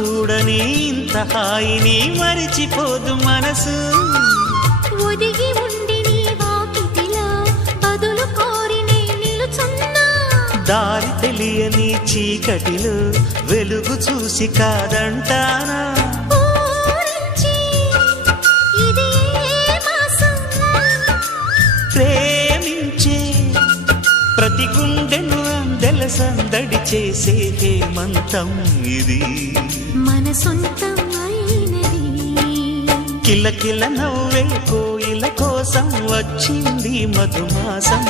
చూడని ఇంత హాయిని మరిచిపోదు మనసు. ఒదిగి ఉండి నీ వాకిటిలో బదులు కోరి నే నిలుచున్నా. దారి తెలియని చీకటిలో వెలుగు చూసి కాదంటానా. ప్రేమించే ప్రతి గుండెను అందెల సందడి చేసే హేమంతం ఇది. మన సొంతం అయినది. కిలకిల నవ్వే కోయిల కోసం వచ్చింది మధుమాసం.